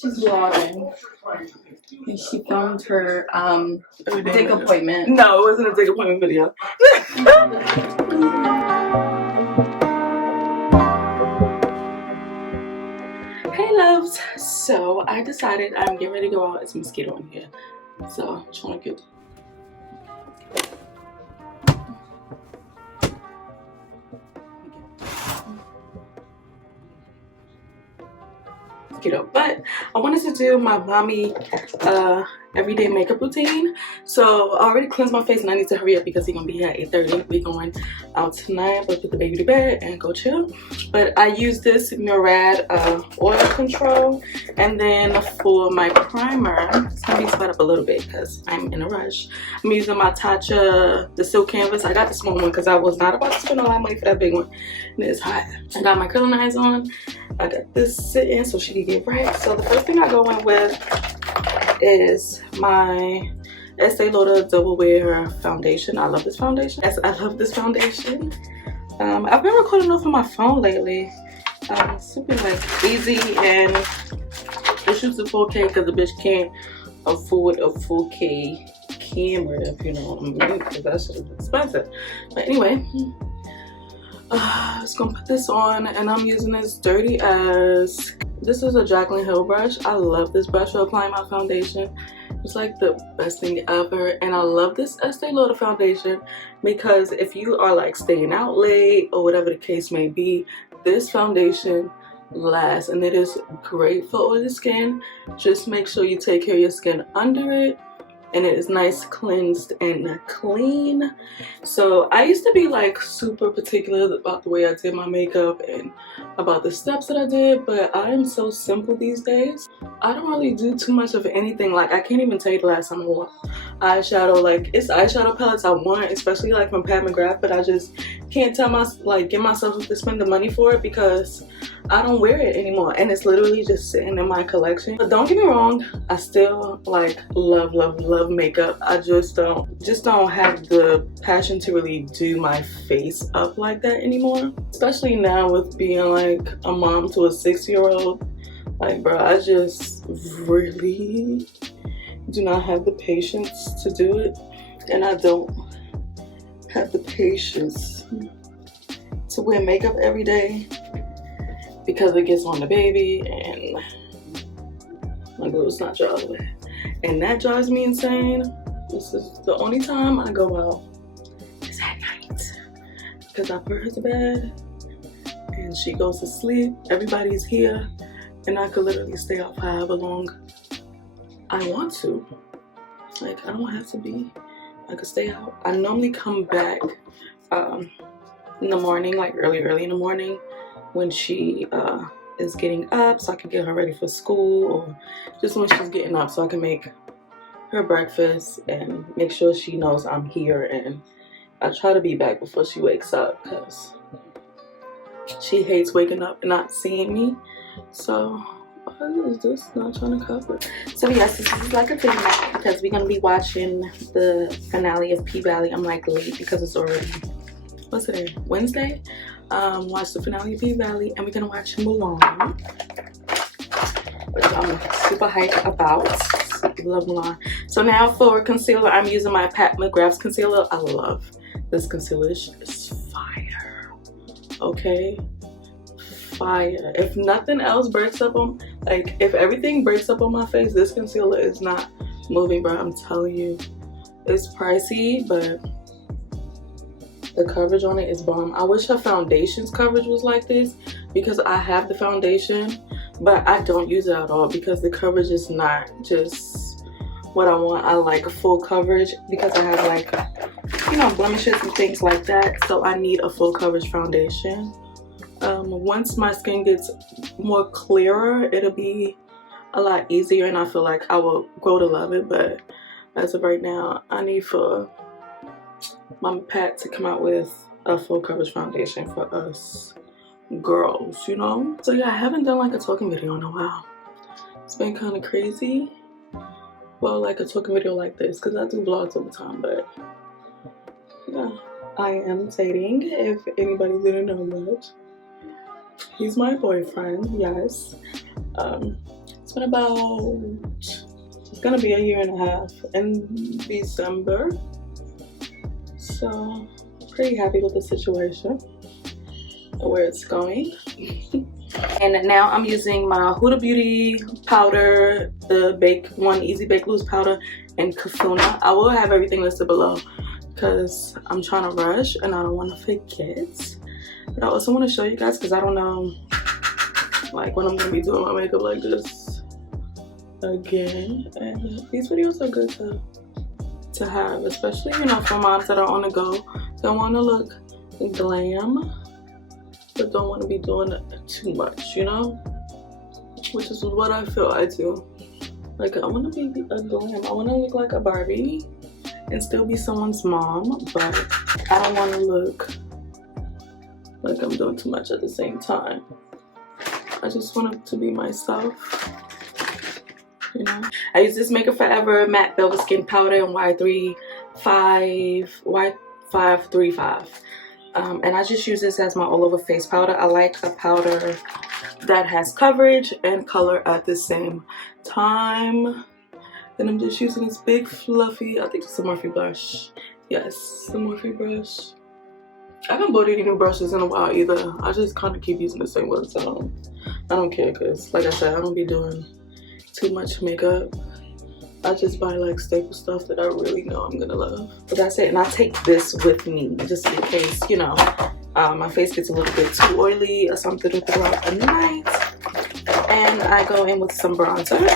She's vlogging. And she filmed her dick appointment. No, it wasn't a dick appointment video. Hey loves. So I decided I'm getting ready to go out. It's a mosquito in here. So I'm trying to get mosquito. But I wanted to do my mommy everyday makeup routine. So I already cleansed my face and I need to hurry up because he's gonna be here at 8:30. We're going out tonight, but put the baby to bed and go chill. But I use this Murad oil control, and then for my primer, it's gonna be sped up a little bit because I'm in a rush. I'm using my Tatcha, the silk canvas. I got the small one because I was not about to spend a lot of money for that big one, and it's hot. I got my curling irons on. I got this sitting so she can get right. So the first thing I go in with is my Estee Lauder Double Wear foundation. I love this foundation. Yes, I love this foundation. I've been recording off of my phone lately. Super like easy, and it shoots in 4K because the bitch can't afford a 4K camera, if you know what I mean, because that shit is expensive. But anyway, just gonna put this on, and I'm using this Dirty As. This is a Jaclyn Hill brush. I love this brush for applying my foundation. It's like the best thing ever. And I love this Estee Lauder foundation because if you are like staying out late or whatever the case may be, this foundation lasts, and it is great for oily skin. Just make sure you take care of your skin under it, and it is nice, cleansed, and clean. So I used to be like super particular about the way I did my makeup and about the steps that I did, but I am so simple these days. I don't really do too much of anything. Like, I can't even tell you the last time I wore eyeshadow. Like, it's eyeshadow palettes I want, especially like from Pat McGrath, but I just can't tell get myself to spend the money for it because I don't wear it anymore, and it's literally just sitting in my collection. But don't get me wrong, I still like love makeup. I just don't have the passion to really do my face up like that anymore, especially now with being like a mom to a 6-year-old. Like, bro, I just really do not have the patience to do it, and I don't have the patience to wear makeup every day because it gets on the baby and my glutes not dry all the way, and that drives me insane. This is the only time I go out is at night because I put her to bed and she goes to sleep. Everybody's here, and I could literally stay out for however long I want to. Like, I don't have to be. I could stay out. I normally come back in the morning, like early in the morning, when she is getting up, so I can get her ready for school, or just when she's getting up so I can make her breakfast and make sure she knows I'm here. And I try to be back before she wakes up because she hates waking up and not seeing me. So what is this not trying to cover? So yes, this is like a thing because we're gonna be watching the finale of P-Valley. I'm like late because it's already, what's today, Wednesday. Watch the finale of P-Valley, and we're gonna watch Mulan, which I'm super hyped about. Love Mulan. So now for concealer, I'm using my Pat McGrath's concealer. I love this concealer. It's fire. Okay, fire. If nothing else breaks up on, like, if everything breaks up on my face, this concealer is not moving, bro. I'm telling you. It's pricey, but the coverage on it is bomb. I wish her foundation's coverage was like this because I have the foundation, but I don't use it at all because the coverage is not just what I want. I like a full coverage because I have, like, you know, blemishes and things like that. So I need a full coverage foundation. Once my skin gets more clearer, it'll be a lot easier, and I feel like I will grow to love it. But as of right now, I need for Mama Pat to come out with a full coverage foundation for us girls, you know? So yeah, I haven't done like a talking video in a while. It's been kind of crazy. Well, like a talking video like this, because I do vlogs all the time, but yeah, I am dating, if anybody didn't know that. He's my boyfriend, yes. It's been about, it's gonna be a year and a half in December. So pretty happy with the situation and where it's going. And now I'm using my Huda Beauty powder, the Bake One Easy Bake Loose powder, and Kafuna. I will have everything listed below because I'm trying to rush and I don't want to forget. But I also want to show you guys because I don't know like when I'm going to be doing my makeup like this again. And these videos are good to have, especially, you know, for moms that are on the go. Don't want to look glam, but don't want to be doing too much, you know? Which is what I feel I do. Like, I want to be a glam. I want to look like a Barbie and still be someone's mom, but I don't want to look like I'm doing too much at the same time. I just want to be myself, you know? I use this Makeup Forever Matte Velvet Skin Powder in Y535. And I just use this as my all over face powder. I like a powder that has coverage and color at the same time. And I'm just using this big fluffy, I think it's a Morphe blush. Yes, the Morphe brush. I haven't bought any new brushes in a while either. I just kind of keep using the same ones. So I don't care because, like I said, I don't be doing too much makeup. I just buy like staple stuff that I really know I'm gonna love. But that's it. And I take this with me just in case, you know, my face gets a little bit too oily or something throughout the night. And I go in with some bronzer.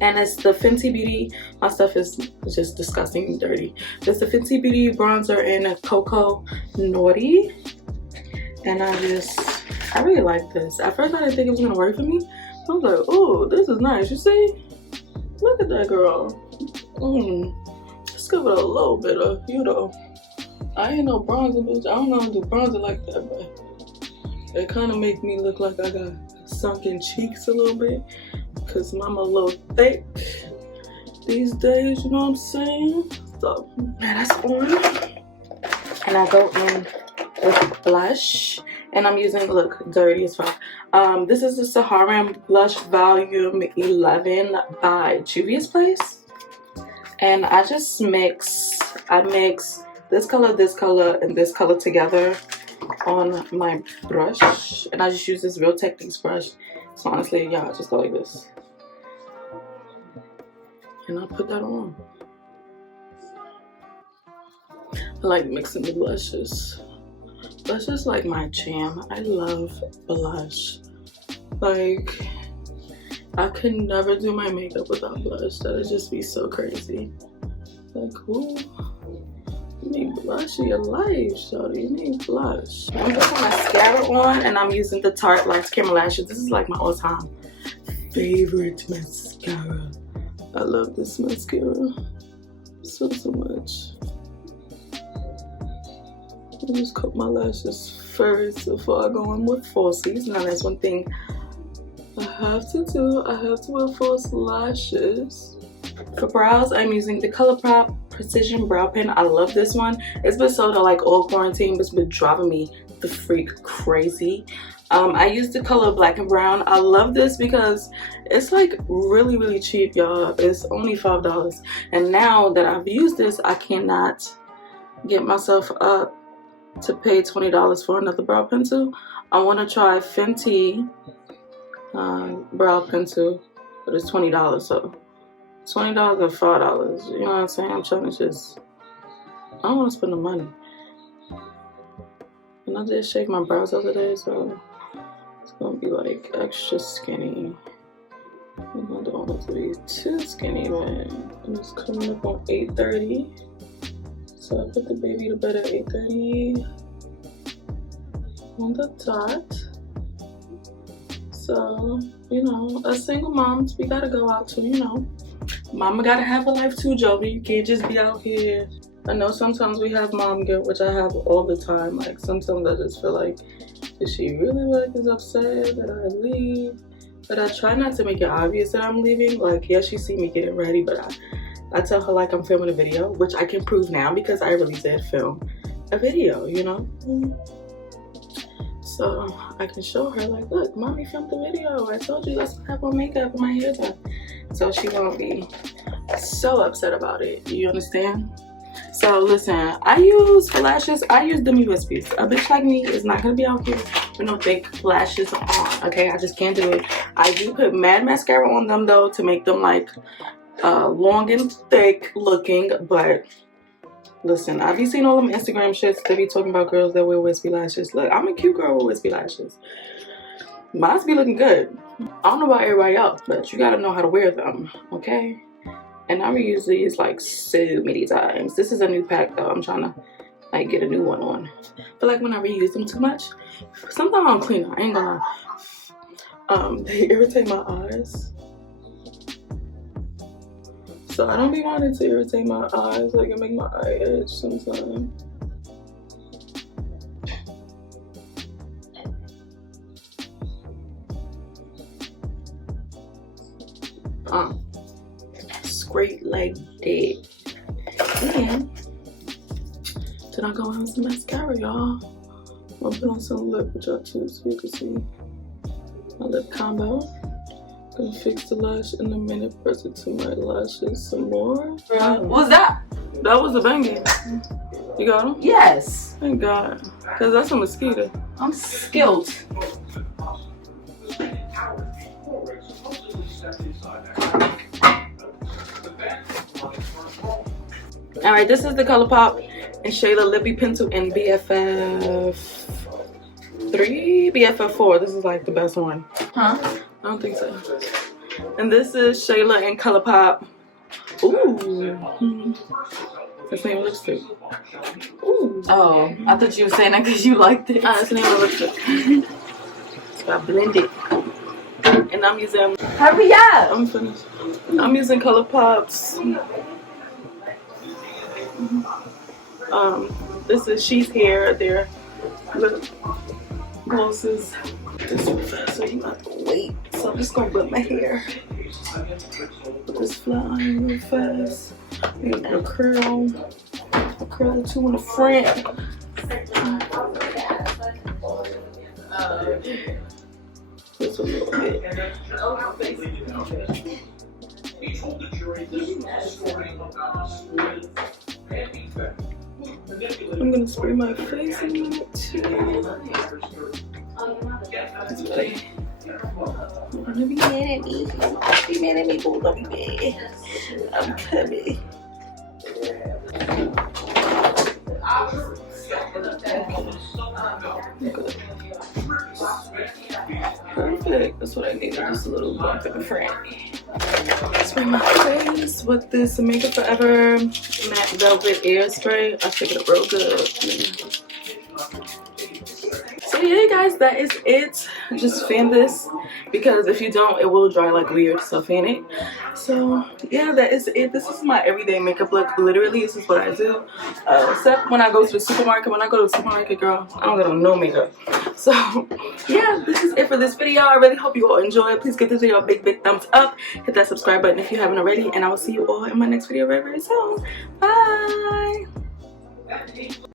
And it's the Fenty Beauty. My stuff is just disgusting and dirty. It's the Fenty Beauty bronzer in Cocoa Naughty. And I really like this. At first I didn't think it was gonna work for me. I was like, oh, this is nice, you see? Look at that girl. Just give it a little bit of, you know. I ain't no bronzer bitch. I don't know how to do bronzer like that, but it kind of makes me look like I got sunken cheeks a little bit. Cause I'm a little thick these days, you know what I'm saying? So now that's on. And I go in with blush. And I'm using, look, dirty as fuck. This is the Saharan Blush Volume 11 by Juvia's Place. And I just mix this color, and this color together on my brush. And I just use this Real Techniques brush. So honestly, y'all, just go like this. And I put that on. I like mixing the blushes. Blush is like my jam. I love blush. Like, I could never do my makeup without blush. That would just be so crazy. Like, who? You need blush in your life, shawty. You need blush. I'm putting mascara on, and I'm using the Tarte Lights Camera Lashes. This is like my all-time favorite mascara. I love this mascara so much. I just cut my lashes first before I go in with falsies. Now that's one thing I have to do. I have to wear false lashes. For brows, I'm using the ColourPop Precision Brow Pen. I love this one. It's been sold to like all quarantine, but it's been driving me the freak crazy. I use the color Black and Brown. I love this because it's like really cheap, y'all. It's only $5. And now that I've used this, I cannot get myself up to pay $20 for another brow pencil. I want to try Fenty brow pencil, but it's $20, so $20 or $5. You know what I'm saying? I'm trying to just, I don't want to spend the money. And I did shave my brows the other day, so it's gonna be like extra skinny. I don't want it to be too skinny, but it's coming up on 8:30. So I put the baby to bed at 8:30 on the dot. So, you know, as single moms, we gotta go out too, you know. Mama gotta have a life too, Jovi. You can't just be out here. I know sometimes we have mom guilt, which I have all the time. Like, sometimes I just feel like, is she really like is upset that I leave? But I try not to make it obvious that I'm leaving. Like, yeah, she see me getting ready, but I tell her like I'm filming a video, which I can prove now because I really did film a video, you know? so I can show her like, look, mommy filmed the video. I told you let's have on makeup and my hair done. So she won't be so upset about it. You understand? So listen, I use for lashes, I use Demi Wispies. A bitch like me is not gonna be out here with no thick lashes on, okay? I just can't do it. I do put mad mascara on them though to make them like long and thick looking, but listen, I've seen all them Instagram shits. They be talking about girls that wear wispy lashes. Look, I'm a cute girl with wispy lashes. Mine's be looking good. I don't know about everybody else, but you gotta know how to wear them, okay? And I reuse these like so many times. This is a new pack though. I'm trying to like get a new one on. But like when I reuse them too much, sometimes I'm cleaner. I ain't gonna lie. They irritate my eyes. So I don't be wanting to irritate my eyes. Like it make my eye itch sometimes. Scrape like that. And then I go on some mascara, y'all. I'll put on some lip with y'all too so you can see my lip combo. Gonna fix the lash in a minute, press it to my lashes some more. What was that? That was a banger. You got him? Yes. Thank God. Cause that's a mosquito. I'm skilled. Alright, this is the ColourPop and Shayla Lippy Pencil in BFF 3, BFF 4. This is like the best one. Huh? I don't think so. And this is Shayla and ColourPop. Ooh. That's the name of lipstick. Ooh. Oh, I thought you were saying that because you liked it. That's the name of lipstick. So I blend it. And I'm using... Hurry up! I'm finished. I'm using ColourPop's. This is She's Here. Their lip glosses. This so fast, so you have to wait. So I'm just gonna whip my hair. Put this flying real fast. And a curl or two in the front. Just a little bit. I'm gonna spray my face in it too. That's right. Don't be mad at me. Don't be mad at me, boo. Don't be mad. I'm coming. Good. Perfect. That's what I needed. Just a little bump in the front. Spray my face with this Makeup Forever Matte Velvet Air Spray. I shake it up real good. So yeah, guys, that is it. Just fan this because if you don't, it will dry like weird. So fan it. So yeah, that is it. This is my everyday makeup look. Literally, this is what I do. Except when I go to the supermarket. When I go to the supermarket, girl, I don't get on no makeup. So yeah, this is it for this video. I really hope you all enjoy it. Please give this video a big thumbs up. Hit that subscribe button if you haven't already. And I will see you all in my next video very soon. Bye.